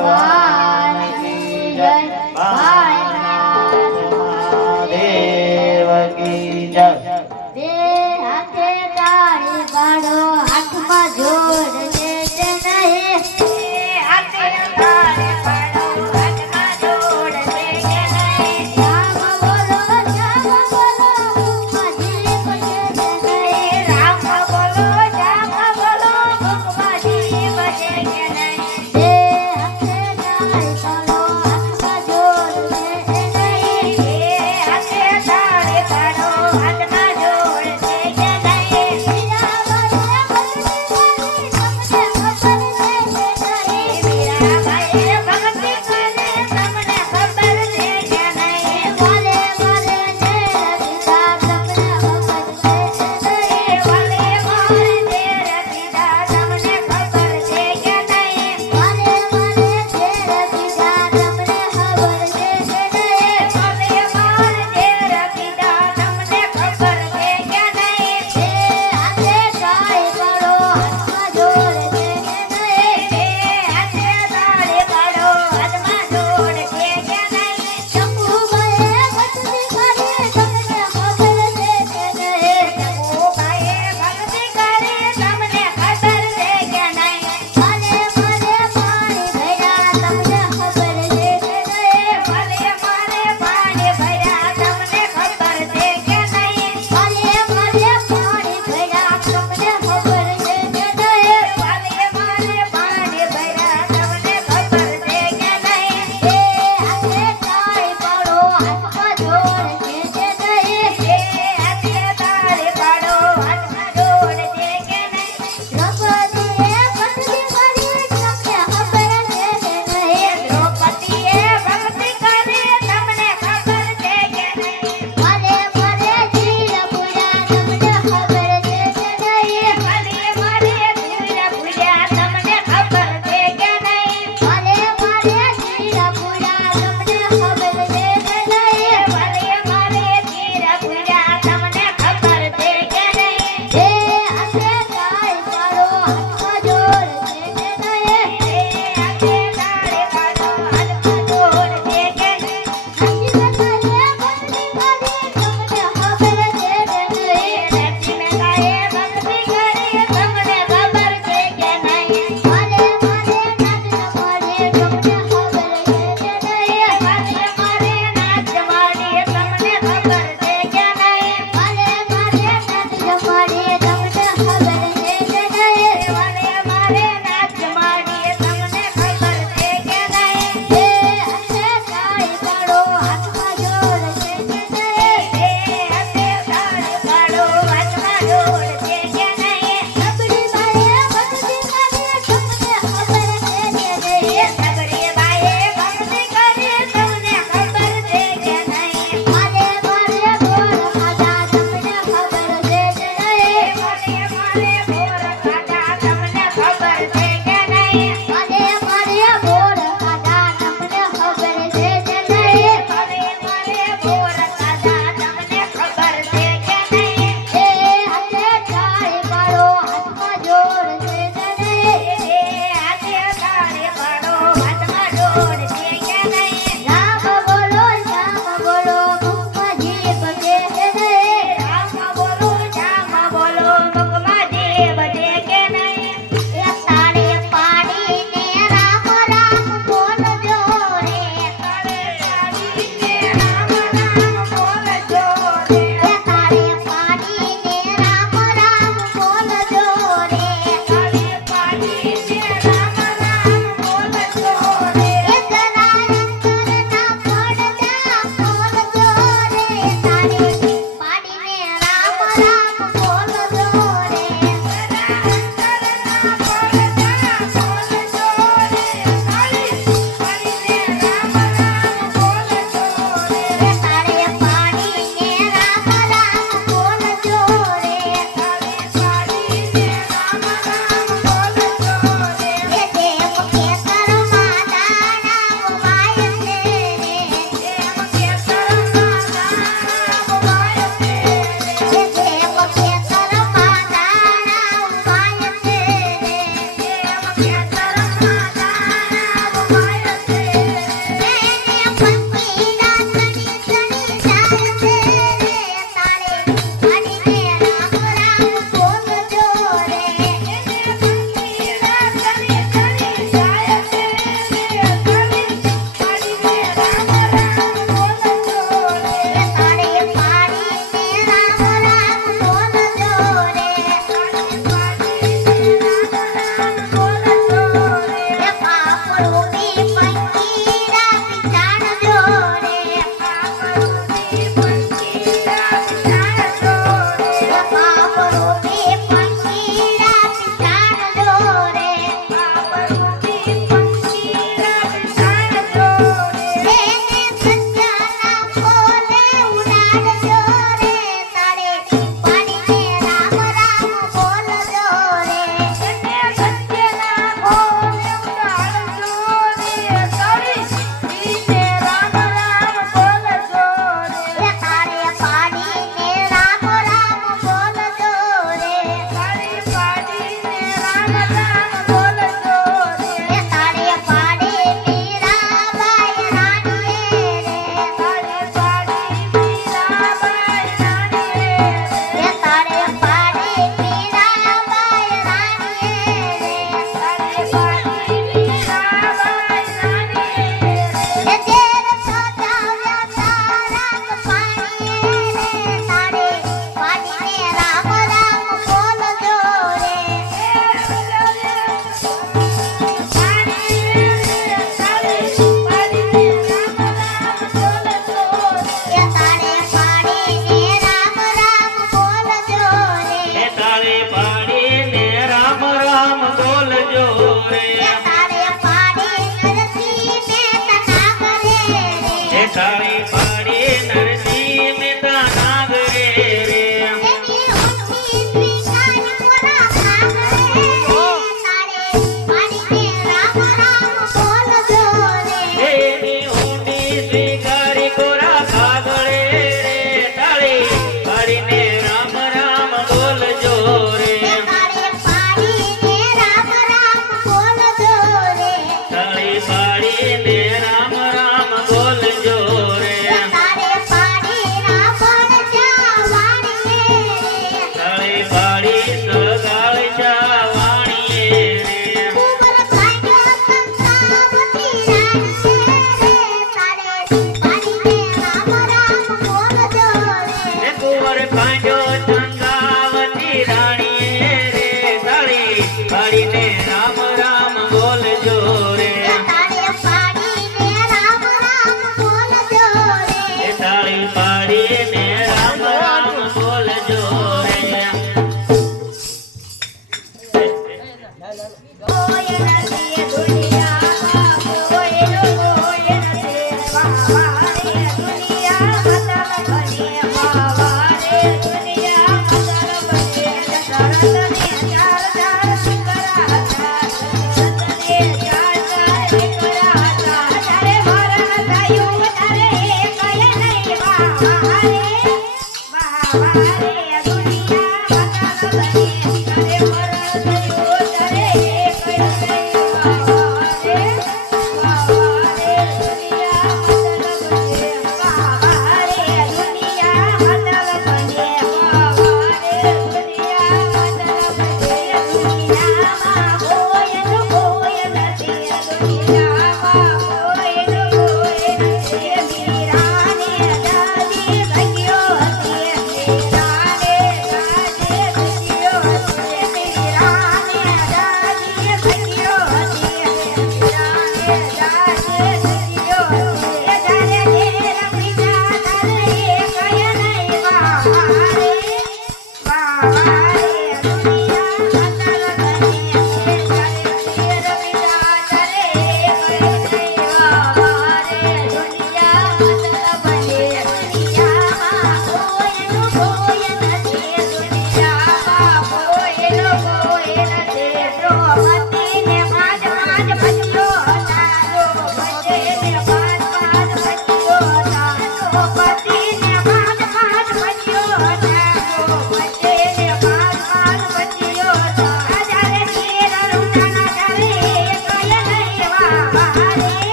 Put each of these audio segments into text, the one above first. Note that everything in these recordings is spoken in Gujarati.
감사합니다.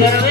ಧರಣ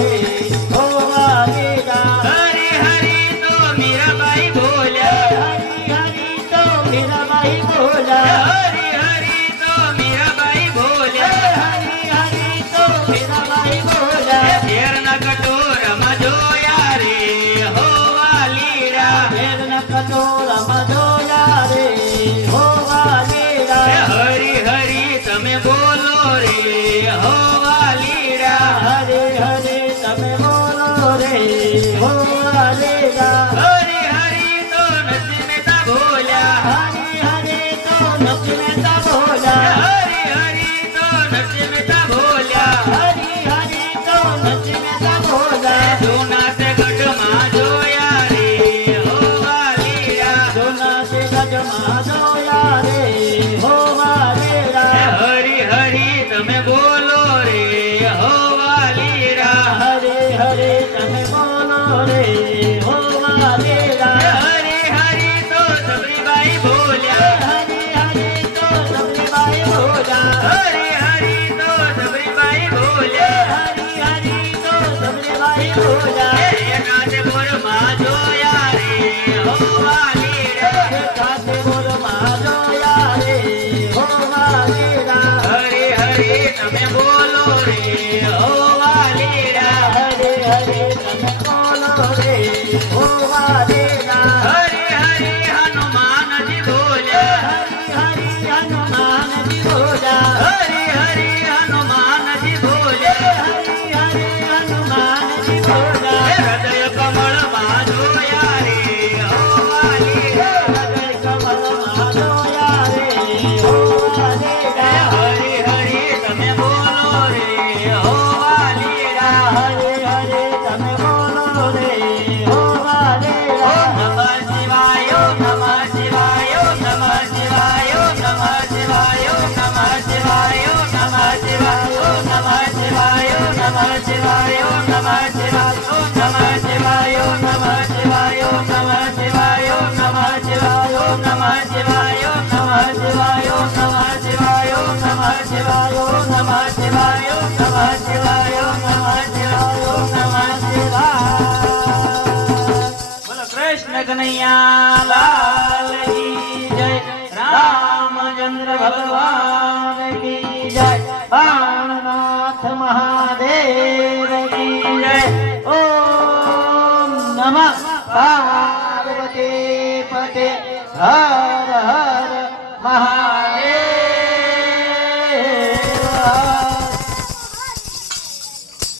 রে પાર્વતી પતે. હર